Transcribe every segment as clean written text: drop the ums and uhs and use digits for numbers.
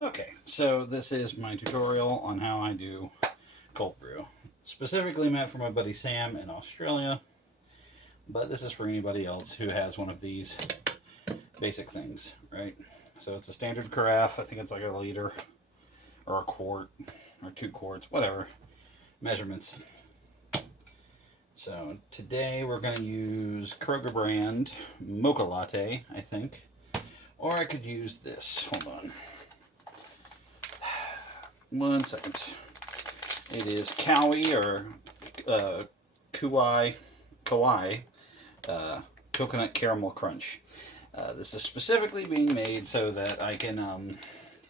Okay, so this is my tutorial on how I do cold brew. Specifically meant for my buddy Sam in Australia, but this is for anybody else who has one of these basic things, right? So it's a standard carafe. I think it's like a liter or a quart or 2 quarts, whatever measurements. So today we're going to use Kroger brand mocha latte, I think, or I could use this. Hold on. 1 second. It is Kawi or Kauai Coconut Caramel Crunch. This is specifically being made so that I can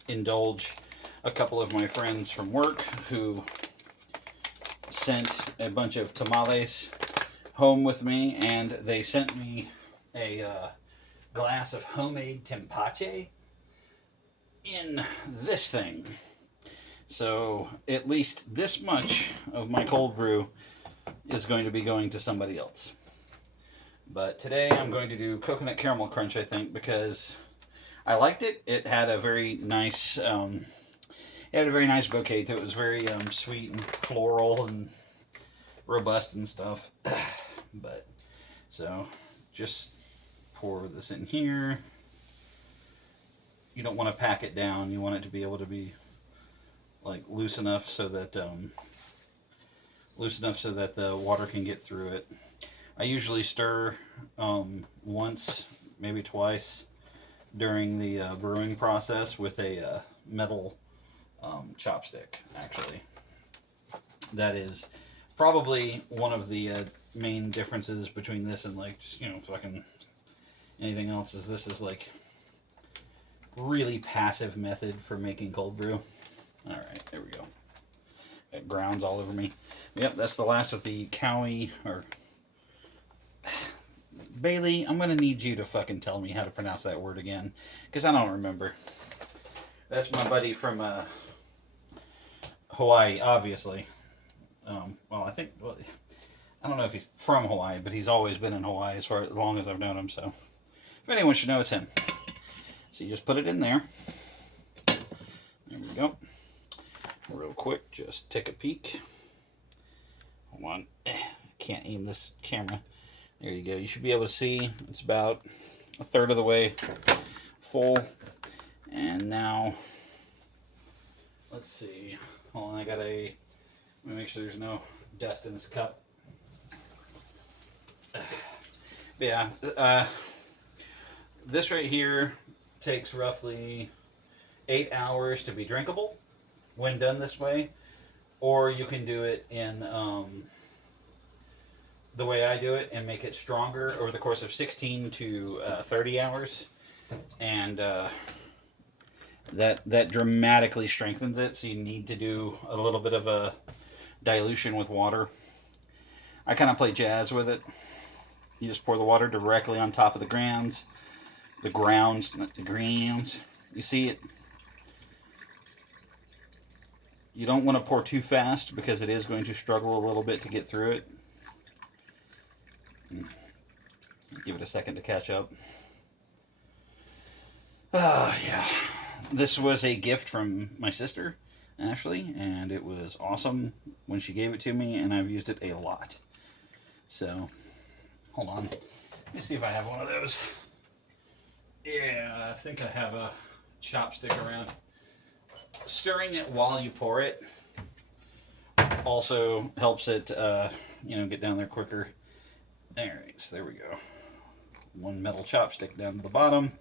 indulge a couple of my friends from work who sent a bunch of tamales home with me, and they sent me a glass of homemade tempache in this thing. So at least this much of my cold brew is going to be going to somebody else. But today I'm going to do coconut caramel crunch, I think, because I liked it. It had a very nice, bouquet to it. It was very sweet and floral and robust and stuff. But so just pour this in here. You don't want to pack it down. You want it to be able to be like loose enough so that the water can get through it. I usually stir once, maybe twice during the brewing process with a metal chopstick. Actually, that is probably one of the main differences between this and like fucking anything else. Is this is like really passive method for making cold brew. All right, there we go. It grounds all over me. Yep, that's the last of the Cowie, or Bailey, I'm going to need you to fucking tell me how to pronounce that word again, because I don't remember. That's my buddy from Hawaii, obviously. Well, I think, well, I don't know if he's from Hawaii, but he's always been in Hawaii as long as I've known him, so if anyone should know, it's him. So you just put it in there. There we go. Real quick, just take a peek. Hold on. Can't aim this camera. There you go. You should be able to see it's about a third of the way full. And now, let's see. Hold on, let me make sure there's no dust in this cup. Yeah, this right here takes roughly 8 hours to be drinkable when done this way, or you can do it in the way I do it and make it stronger over the course of 16 to 30 hours, and that dramatically strengthens it. So you need to do a little bit of a dilution with water. I kind of play jazz with it. You just pour the water directly on top of the grounds, not the grounds. You see it. You don't want to pour too fast because it is going to struggle a little bit to get through it. Give it a second to catch up. Yeah. This was a gift from my sister, Ashley, and it was awesome when she gave it to me, and I've used it a lot. So, hold on. Let me see if I have one of those. Yeah, I think I have a chopstick around. Stirring it while you pour it also helps it, get down there quicker. Alright, so there we go. One metal chopstick down to the bottom.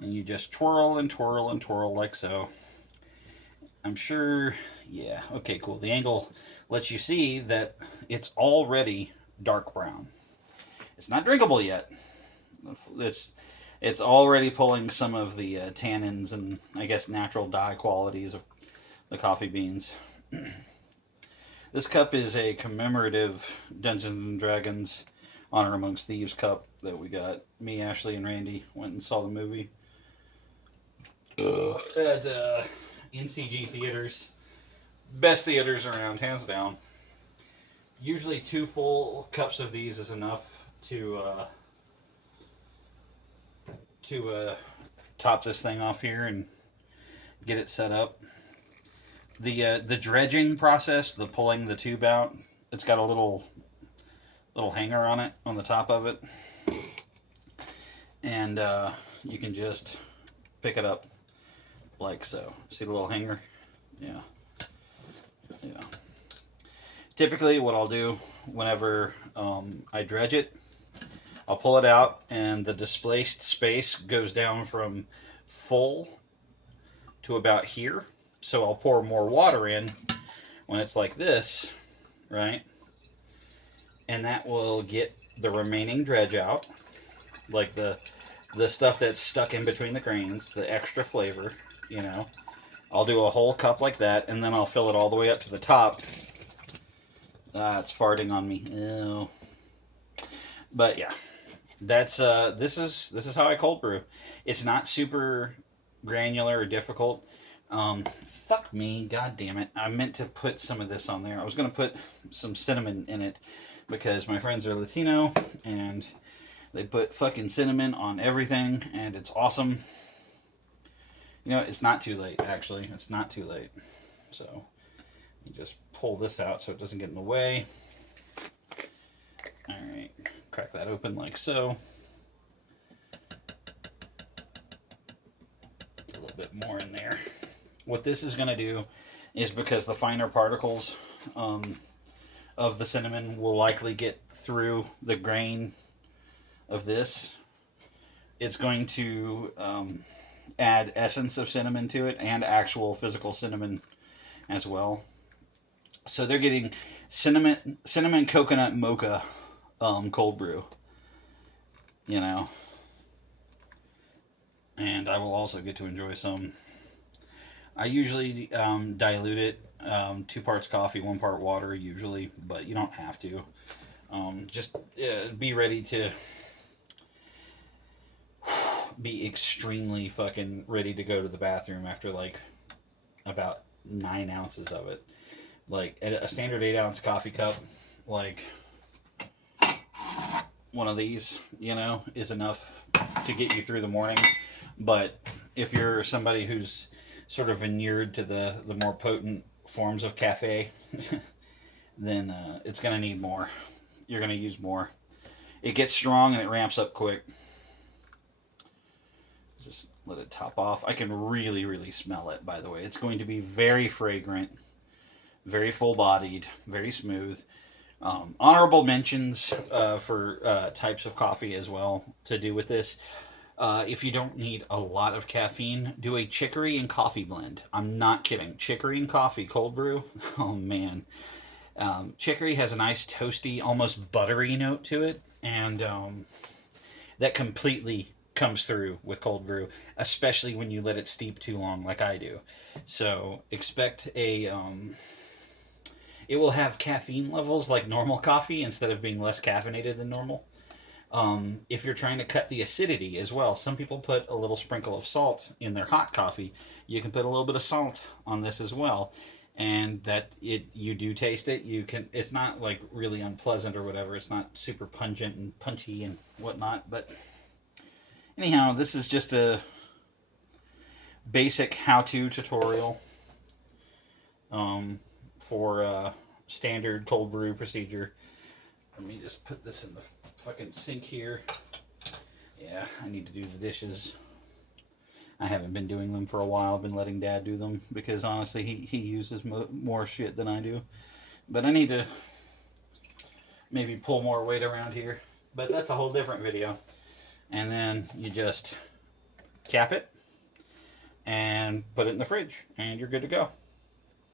And you just twirl and twirl and twirl like so. I'm sure, yeah, okay, cool. The angle lets you see that it's already dark brown. It's not drinkable yet. It's already pulling some of the tannins and, I guess, natural dye qualities of the coffee beans. This cup is a commemorative Dungeons & Dragons Honor Amongst Thieves cup that we got. Me, Ashley, and Randy went and saw the movie at NCG Theaters. Best theaters around, hands down. Usually 2 full cups of these is enough to top this thing off here and get it set up. The dredging process, the pulling the tube out, it's got a little hanger on it, on the top of it. And you can just pick it up like so. See the little hanger? Yeah. Yeah. Typically what I'll do whenever I dredge it, I'll pull it out and the displaced space goes down from full to about here. So I'll pour more water in when it's like this, right? And that will get the remaining dredge out, like the stuff that's stuck in between the grains, the extra flavor, you know. I'll do a whole cup like that, and then I'll fill it all the way up to the top. It's farting on me. Ew. But yeah, that's this is how I cold brew. It's not super granular or difficult. Fuck me, god damn it. I meant to put some of this on there. I was gonna put some cinnamon in it because my friends are Latino and they put fucking cinnamon on everything and it's awesome. You know, it's not too late, actually. It's not too late. So you just pull this out so it doesn't get in the way. Alright, crack that open like so. Get a little bit more in there. What this is going to do is, because the finer particles of the cinnamon will likely get through the grain of this, it's going to add essence of cinnamon to it and actual physical cinnamon as well. So they're getting cinnamon coconut mocha cold brew, you know. And I will also get to enjoy some. I usually dilute it, 2 parts coffee, 1 part water usually, but you don't have to. Just be ready to be extremely fucking ready to go to the bathroom after like about 9 ounces of it. Like a standard 8-ounce coffee cup, like one of these, you know, is enough to get you through the morning. But if you're somebody who's sort of inured to the more potent forms of cafe, then it's going to need more. You're going to use more. It gets strong and it ramps up quick. Just let it top off. I can really, really smell it, by the way. It's going to be very fragrant, very full-bodied, very smooth. Honorable mentions for types of coffee as well to do with this. If you don't need a lot of caffeine, do a chicory and coffee blend. I'm not kidding. Chicory and coffee cold brew. Oh, man. Chicory has a nice toasty, almost buttery note to it. And that completely comes through with cold brew, especially when you let it steep too long like I do. So expect a... it will have caffeine levels like normal coffee instead of being less caffeinated than normal. If you're trying to cut the acidity as well, some people put a little sprinkle of salt in their hot coffee. You can put a little bit of salt on this as well, and that you do taste it. You can. It's not like really unpleasant or whatever. It's not super pungent and punchy and whatnot. But anyhow, this is just a basic how-to tutorial for standard cold brew procedure. Let me just put this in the fucking sink here. Yeah, I need to do the dishes. I haven't been doing them for a while. I've been letting Dad do them because honestly he uses more shit than I do. But I need to maybe pull more weight around here. But that's a whole different video. And then you just cap it and put it in the fridge and you're good to go.